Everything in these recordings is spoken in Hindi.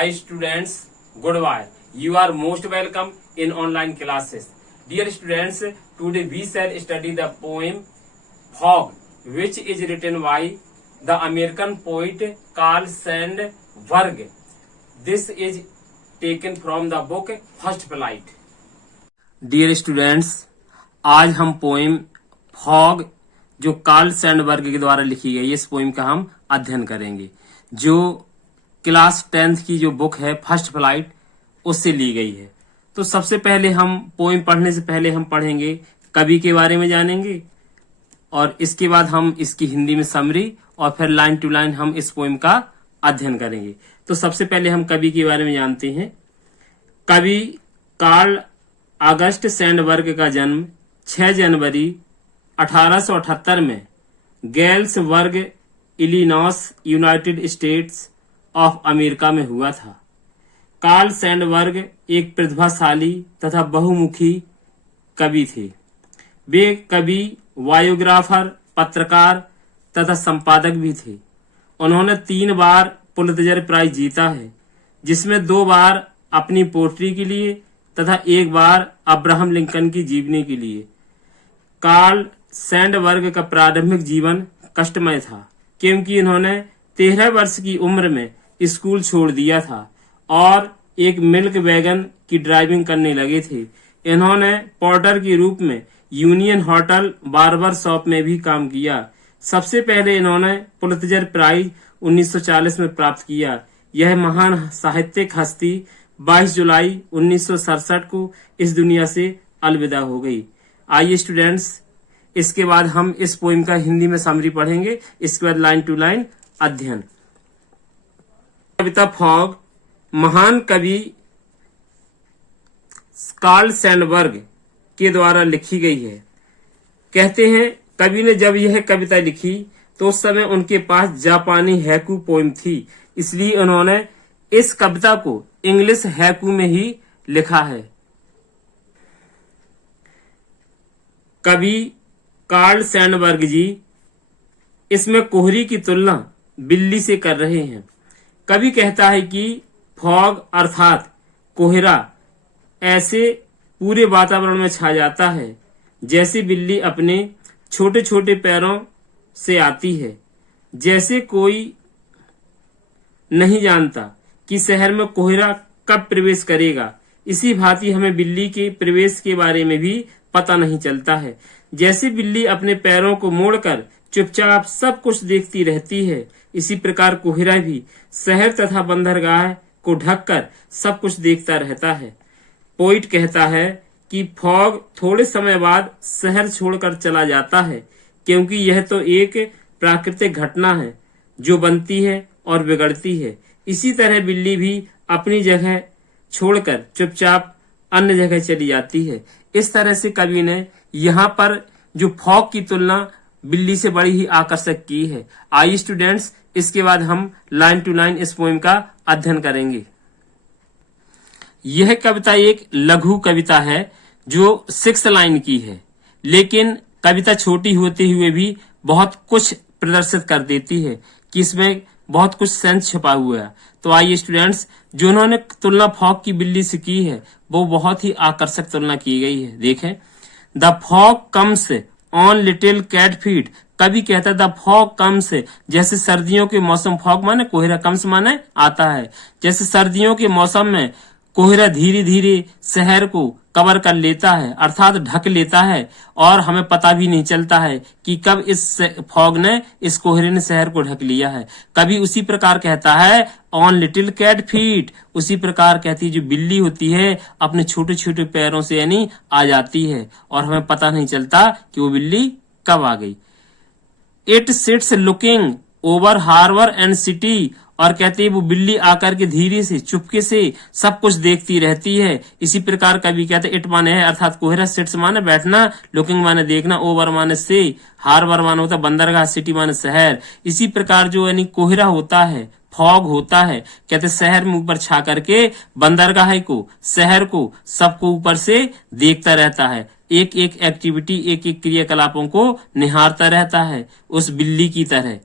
Hi students, goodbye. You are most welcome in online classes. Dear students, today we shall study the poem Fog, which is written by the American poet Carl Sandburg. This is taken from the book First Flight. Dear students, आज हम पोएम फॉग जो कार्ल सैंडबर्ग के द्वारा लिखी गई इस पोएम का हम अध्ययन करेंगे, जो क्लास 10th की जो बुक है फर्स्ट फ्लाइट उससे ली गई है। तो सबसे पहले हम पोएम पढ़ने से पहले हम पढ़ेंगे कवि के बारे में जानेंगे, और इसके बाद हम इसकी हिंदी में समरी और फिर लाइन टू लाइन हम इस पोएम का अध्ययन करेंगे। तो सबसे पहले हम कवि के बारे में जानते हैं। कवि कार्ल अगस्ट सैंडबर्ग का जन्म 6 जनवरी 1878 में गैल्सबर्ग, इलिनॉस, यूनाइटेड स्टेट्स ऑफ अमेरिका में हुआ था। कार्ल सैंडबर्ग एक प्रतिभाशाली तथा बहुमुखी कवि थे। वे कवि, बायोग्राफर, पत्रकार तथा संपादक भी थे। उन्होंने 3 बार पुलित्जर प्राइज जीता है, जिसमें 2 बार अपनी पोट्री के लिए तथा 1 बार अब्राहम लिंकन की जीवनी के लिए। कार्ल सैंडबर्ग का प्रारंभिक जीवन कष्टमय था, क्योंकि इन्होंने 13 वर्ष की उम्र में स्कूल छोड़ दिया था और एक मिल्क वैगन की ड्राइविंग करने लगे थे। इन्होंने पोर्टर के रूप में यूनियन होटल बार्बर शॉप में भी काम किया। सबसे पहले इन्होंने पुलित्जर प्राइज 1940 में प्राप्त किया। यह महान साहित्यिक हस्ती 22 जुलाई 1967 को इस दुनिया से अलविदा हो गई। आइए स्टूडेंट्स, इसके बाद हम इस पोएम का हिंदी में समरी पढ़ेंगे, इसके बाद लाइन टू लाइन अध्ययन। कविता फॉग महान कवि कार्ल सैंडबर्ग के द्वारा लिखी गई है। कहते हैं कवि ने जब यह कविता लिखी तो उस समय उनके पास जापानी हैकू पोएम थी, इसलिए उन्होंने इस कविता को इंग्लिश हैकू में ही लिखा है। कवि कार्ल सैंडबर्ग जी इसमें कोहरी की तुलना बिल्ली से कर रहे हैं। कवि कहता है कि फॉग अर्थात कोहरा ऐसे पूरे वातावरण में छा जाता है जैसे बिल्ली अपने छोटे छोटे पैरों से आती है। जैसे कोई नहीं जानता कि शहर में कोहरा कब प्रवेश करेगा, इसी भांति हमें बिल्ली के प्रवेश के बारे में भी पता नहीं चलता है। जैसे बिल्ली अपने पैरों को मोड़कर चुपचाप सब कुछ देखती रहती है, इसी प्रकार कोहरा भी शहर तथा बंदरगाह को ढककर सब कुछ देखता रहता है। पोइट कहता है कि फॉग थोड़े समय बाद शहर छोड़कर चला जाता है, क्योंकि यह तो एक प्राकृतिक घटना है जो बनती है और बिगड़ती है। इसी तरह बिल्ली भी अपनी जगह छोड़कर चुपचाप अन्य जगह चली जाती है। इस तरह से कवि ने यहाँ पर जो फॉग की तुलना बिल्ली से बड़ी ही आकर्षक की है। आइए स्टूडेंट्स, इसके बाद हम लाइन टू लाइन इस पोएम का अध्ययन करेंगे। यह कविता एक लघु कविता है जो 6 लाइन की है, लेकिन कविता छोटी होते हुए भी बहुत कुछ प्रदर्शित कर देती है कि इसमें बहुत कुछ सेंस छुपा हुआ है। तो आइए स्टूडेंट्स, जो उन्होंने तुलना फॉग की बिल्ली से की है वो बहुत ही आकर्षक तुलना की गई है। देखें, the fog comes on little cat feet. कभी कहता है द फॉग कम्स, जैसे सर्दियों के मौसम, फॉग माने कोहरा, कम्स माने आता है। जैसे सर्दियों के मौसम में कोहरा धीरे धीरे शहर को कवर कर लेता है, अर्थात ढक लेता है, और हमें पता भी नहीं चलता है कि कब इस फॉग ने, इस कोहरे ने शहर को ढक लिया है। कभी उसी प्रकार कहता है ऑन लिटिल कैट फीट, उसी प्रकार कहती है जो बिल्ली होती है अपने छोटे छोटे पैरों से यानी आ जाती है और हमें पता नहीं चलता कि वो बिल्ली कब आ गई। It sits looking over harbour and city, और कहते हैं वो बिल्ली आकर के धीरे से चुपके से सब कुछ देखती रहती है। इसी प्रकार कभी कहते इट माने है अर्थात कोहरा, सिट्स माने बैठना, लुकिंग माने देखना, ओवर माने से, हार्बर माने होता बंदरगाह, सिटी माने शहर। इसी प्रकार जो यानी कोहरा होता है, फॉग होता है, कहते शहर में ऊपर छा करके बंदरगाह को, शहर को, सबको ऊपर से देखता रहता है। एक एक एक्टिविटी, एक एक क्रियाकलापों को निहारता रहता है उस बिल्ली की तरह।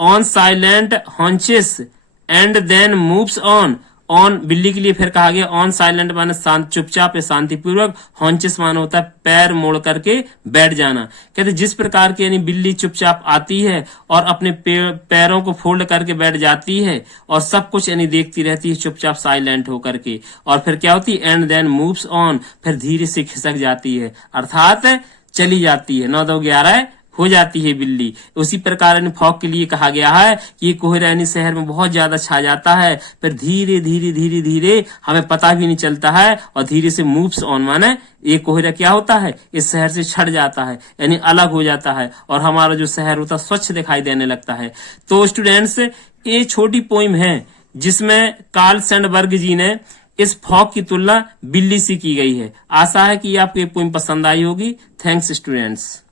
On silent haunches and then moves on, on बिल्ली के लिए फिर कहा गया ऑन साइलेंट माने शांत, चुपचाप या शांतिपूर्वक, हॉन्चेस माने होता है पैर मोड़ करके बैठ जाना। कहते जिस प्रकार की यानी बिल्ली चुपचाप आती है और अपने पैरों को फोल्ड करके बैठ जाती है और सब कुछ यानी देखती रहती है चुपचाप साइलेंट होकर के, और फिर क्या होती है एंड देन मूव्स ऑन, फिर धीरे से खिसक जाती है अर्थात चली जाती है। 9 2 11 हो जाती है बिल्ली। उसी प्रकार फॉग के लिए कहा गया है कि ये कोहरा यानी शहर में बहुत ज्यादा छा जाता है, फिर धीरे धीरे धीरे धीरे हमें पता भी नहीं चलता है और धीरे से मूव्स ऑन माने ये कोहरा क्या होता है इस शहर से छट जाता है यानी अलग हो जाता है और हमारा जो शहर होता है स्वच्छ दिखाई देने लगता है। तो स्टूडेंट्स ये छोटी पोइम है जिसमें कार्ल सैंडबर्ग जी ने इस फॉग की तुलना बिल्ली से की गई है। आशा है कि आपको ये पोइम पसंद आई होगी। Thanks students.